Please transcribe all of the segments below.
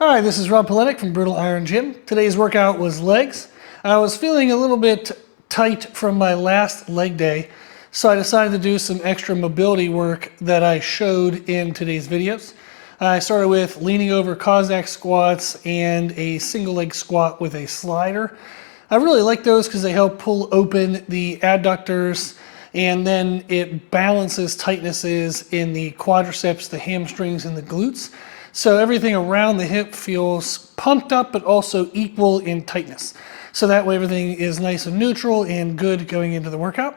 Hi, this is Rob Polenic from Brutal Iron Gym. Today's workout was legs. I was feeling a little bit tight from my last leg day, so I decided to do some extra mobility work that I showed in today's videos. I started with leaning over Cossack squats and a single leg squat with a slider. I really like those because they help pull open the adductors, and then it balances tightnesses in the quadriceps, the hamstrings, and the glutes. So everything around the hip feels pumped up, but also equal in tightness. So that way everything is nice and neutral and good going into the workout.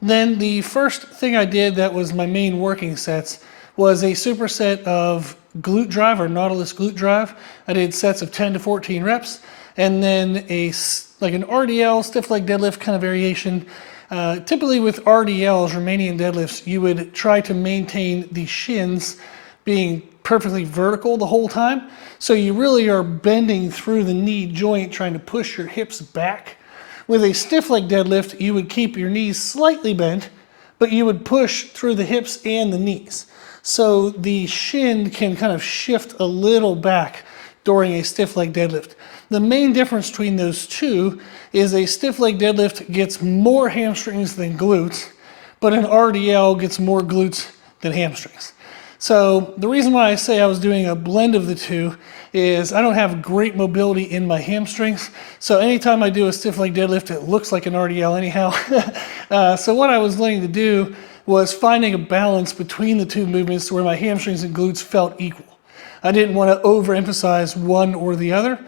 Then the first thing I did that was my main working sets was a superset of glute drive or Nautilus glute drive. I did sets of 10 to 14 reps, and then like an RDL, stiff leg deadlift kind of variation. Typically with RDLs, Romanian deadlifts, you would try to maintain the shins being perfectly vertical the whole time. So you really are bending through the knee joint trying to push your hips back. With a stiff leg deadlift, you would keep your knees slightly bent, but you would push through the hips and the knees. So the shin can kind of shift a little back during a stiff leg deadlift. The main difference between those two is a stiff leg deadlift gets more hamstrings than glutes, but an RDL gets more glutes than hamstrings. So the reason why I say I was doing a blend of the two is I don't have great mobility in my hamstrings. So anytime I do a stiff leg deadlift, it looks like an RDL anyhow. So what I was learning to do was finding a balance between the two movements to where my hamstrings and glutes felt equal. I didn't want to overemphasize one or the other.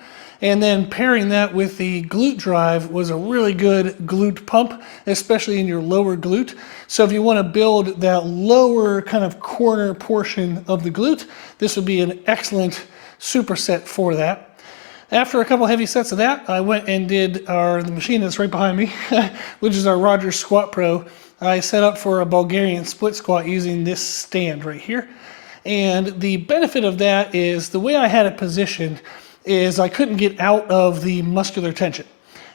And then pairing that with the glute drive was a really good glute pump, especially in your lower glute. So if you want to build that lower kind of corner portion of the glute, this would be an excellent superset for that. After a couple heavy sets of that, I went and did the machine that's right behind me, which is our Rogers Squat Pro. I set up for a Bulgarian split squat using this stand right here. And the benefit of that is the way I had it positioned is I couldn't get out of the muscular tension.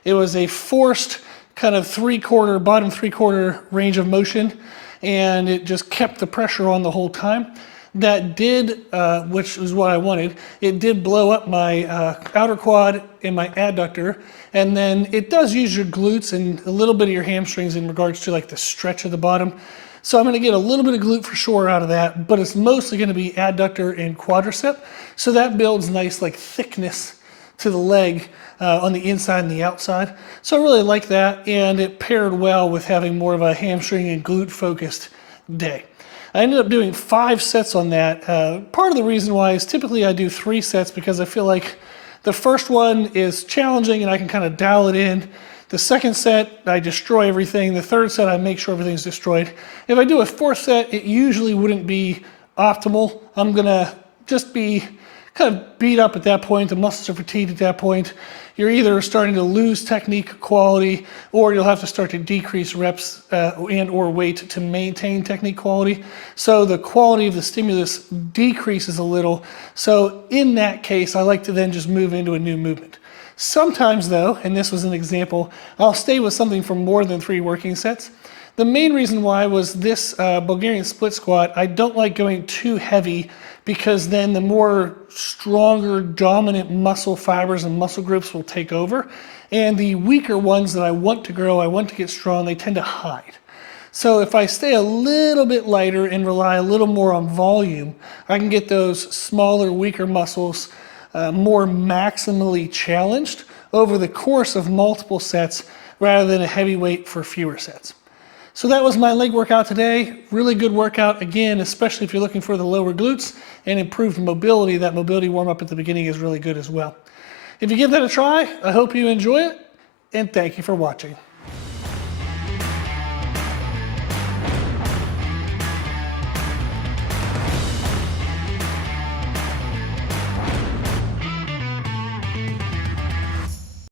It was a forced kind of bottom three-quarter range of motion, and it just kept the pressure on the whole time. That did, which is what I wanted, it did blow up my outer quad and my adductor, and then it does use your glutes and a little bit of your hamstrings in regards to like the stretch of the bottom. So I'm going to get a little bit of glute for sure out of that, but it's mostly going to be adductor and quadricep. So that builds nice like thickness to the leg on the inside and the outside. So I really like that, and it paired well with having more of a hamstring and glute focused day. I ended up doing 5 sets on that. Part of the reason why is typically I do 3 sets because I feel like the first one is challenging and I can kind of dial it in. The second set, I destroy everything. The third set, I make sure everything's destroyed. If I do a 4th set, it usually wouldn't be optimal. I'm gonna just be kind of beat up at that point. The muscles are fatigued at that point. You're either starting to lose technique quality, or you'll have to start to decrease reps and or weight to maintain technique quality. So the quality of the stimulus decreases a little. So in that case, I like to then just move into a new movement. Sometimes though, and this was an example, I'll stay with something for more than 3 working sets. The main reason why was this Bulgarian split squat. I don't like going too heavy because then the more stronger dominant muscle fibers and muscle groups will take over. And the weaker ones that I want to grow, I want to get strong, they tend to hide. So if I stay a little bit lighter and rely a little more on volume, I can get those smaller, weaker muscles more maximally challenged over the course of multiple sets rather than a heavy weight for fewer sets. So that was my leg workout today. Really good workout, again, especially if you're looking for the lower glutes and improved mobility. That mobility warm-up at the beginning is really good as well. If you give that a try, I hope you enjoy it, and thank you for watching.